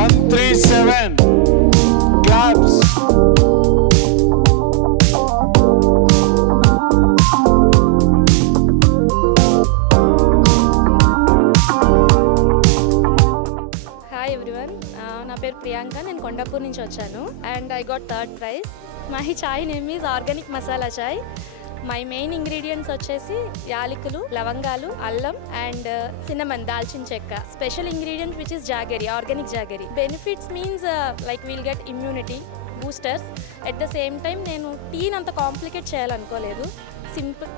137 claps. Hi everyone, నా పేరు ప్రియాంక. నేను కొండాపూర్ నుంచి వచ్చాను and I got third prize. My chai name is organic masala chai. My main ingredients వచ్చేసి యాలకులు, లవంగాలు, అల్లం అండ్ సిన్నమన్, దాల్చిన చెక్క. Special ingredient which is jaggery, organic jaggery. Benefits means like will get immunity boosters. At the same time నేను టీని అంత కాంప్లికేట్ చేయాలనుకోలేదు. సింపుల్